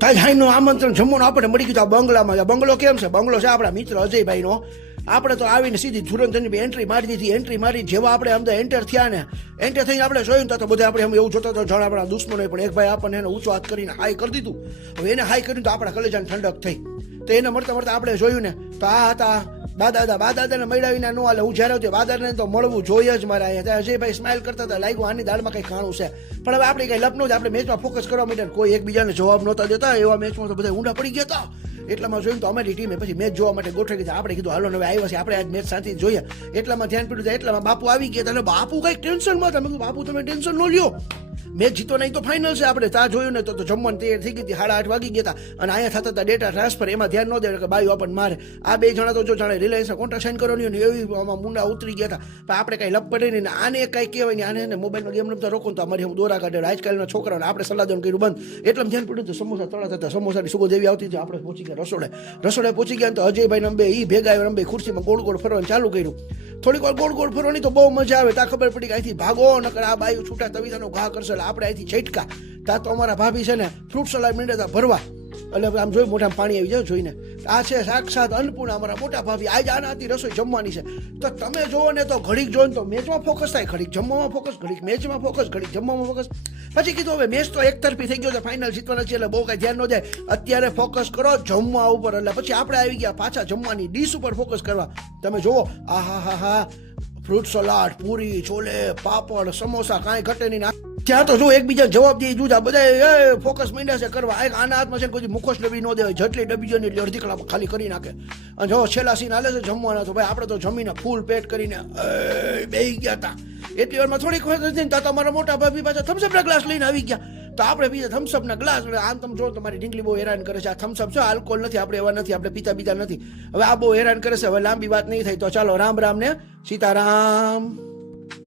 તાજહાઈનું આમંત્રણ જમવાનું આપણે મળી ગયું બંગલામાં. બંગલો કેમ છે? બંગલો છે આપણા મિત્ર અજયભાઈનો. આપણે તો આવીને સીધી તુરંત એન્ટ્રી મારી દીધી. એન્ટ્રી મારી જેવા આપણે અંદર એન્ટર થયા ને, એન્ટર થઈને આપણે જોયું તો બધા આપણે એવું જોતા તો જાણે આપણા દુશ્મનો. પણ એક ભાઈ આપણને એને ઊંચો હાથ કરીને હાઈ કરી દીધું. હવે એને હાઈ કર્યું તો આપણા કલેજાને ઠંડક થઈ. તો એને મળતા મળતા આપણે જોયું ને તો આ હતા બાદાદાને મળાવીને ન હાલે. હું જ્યારે આવતી બાદાને તો મળવું જોઈએ જ મારે અહીંયા. અજયભાઈ સ્માઇલ કરતા હતા, લાગ્યું આની દાળમાં કંઈ ખાણું છે. પણ હવે આપણે કંઈ લપનું જ આપણે મેચમાં ફોકસ કરવા માંડ્યા. કોઈ એકબીજાને જવાબ નહોતા દેતા. એવા મેચમાં તો બધા ઊંડા પડી ગયા હતા. એટલામાં જોયું તો અમારી ટીમે પછી મેચ જોવા માટે ગોઠવી દીધા. આપણે કીધું હાલો હવે આવ્યા છે આપણે આજ મેચ શાંતિ જોઈએ. એટલામાં ધ્યાન પીડ્યું થાય. એટલામાં બાપુ આવી ગયા હતા. બાપુ કંઈક ટેન્શનમાં હતા. મેં કીધું બાપુ તમે ટેન્શન ન લ્યો, મેચ જીતો નહીં તો ફાઇનલ છે. આપણે ત્યાં જોયું ને તો જમવાની તૈયાર થઈ ગઈ હતી. 8:30 વાગી ગયા હતા. અને અહીંયા થતા હતા ડેટા ટ્રાન્સફર. એમાં ધ્યાન ન દે કે બાયું આપણને મારે. આ બે જણા તો જો જાણે રિલાયન્સના કોન્ટ્રાક્ટ સાઇન કરવાની ને એવી મુંડા ઉતરી ગયા હતા. પણ આપણે કાંઈ લપ પડે નહીં. આને કાંઈ કહેવાય નહીં. આને મોબાઈલમાં ગેમ રમતા રોકો તો અમારી હું દોરા કાઢે. આજકાલના છોકરાઓને આપણે સલાહ દેવાનું કર્યું બંધ. એટલે ધ્યાન પડ્યું તો સમોસા તળાતા હતા. સમોસાની સુગંધ એવી આવતી હતી. આપણે પહોંચી ગયા રસોડે પહોંચી ગયા તો અજયભાઈ અંબે એ ભેગા આવ્યા. અંબે ખુરશીમાં ગોળ ગોળ ફરવાનું ચાલુ કર્યું. થોડીક વાર ગોળ ગોળ ફરવાની તો બહુ મજા આવે. ત્યાં ખબર પડી કે અહીંથી ભાગો નકર આ બાયું છૂટા તવીતાનો ઘા કરશે. એટલે આપણે અહીંથી છટકા. ત્યાં તો અમારા ભાભી છે ને ફ્રૂટ સલાડ માંડ્યા હતા ભરવા. એટલે આમ જોયું મોઢામાં પાણી આવી જાય જોઈને. આ છે સાક્ષાત અન્નપૂર્ણા અમારા મોટા ભાભી. આજ આના હતી રસોઈ જમવાની છે. તો તમે જોવો ને તો ઘડીક જોવો ને તો મેચમાં ફોકસ થાય, ઘડીક જમવામાં ફોકસ, ઘડીક મેચમાં ફોકસ, ઘડીક જમવામાં ફોકસ. પછી કીધું હવે મેચ તો એકતરફી થઈ ગયો છે, ફાઇનલ જીતવાના છે એટલે બહુ કાંઈ ધ્યાન ન જાય. અત્યારે ફોકસ કરો જમવા ઉપર. એટલે પછી આપણે આવી ગયા પાછા જમવાની ડીશ ઉપર ફોકસ કરવા. તમે જુઓ હા ફ્રૂટ સલાડ, પૂરી, છોલે, પાપડ, સમોસા કાંઈ ઘટે નહીં. ત્યાં તો જો એકબીજા જવાબ દે જુદા બધા ફોકસ માંડ્યા છે કરવા. આના હાથમાં છે કોઈ મુખોશ ડબ્બી ન દેવાય. જેટલી ડબ્બી જોઈએ એટલી અડધી કલાક ખાલી કરી નાખે. અને જો છેલ્લા સીન હાલે છે જમવાના તો ભાઈ આપણે તો જમીને ફૂલ પેટ કરીને બેસી ગયા હતા. એટલી વારમાં થોડીક વાર થઈને તો અમારા મોટા ભાભી પાછા થમ્સઅપના ગ્લાસ લઈને આવી ગયા. તો આપણે પીધા થમ્સઅપના ગ્લાસ. આમ તમે જો તમારી ઢીંગલી બહુ હેરાન કરે છે. આ થમ્સઅપ છે આલ્કોહોલ નથી, આપણે એવા નથી, આપણે પીતા નથી. હવે આ બહુ હેરાન કરે છે. હવે લાંબી વાત નહીં થઈ તો ચાલો રામ રામ ને સીતારામ.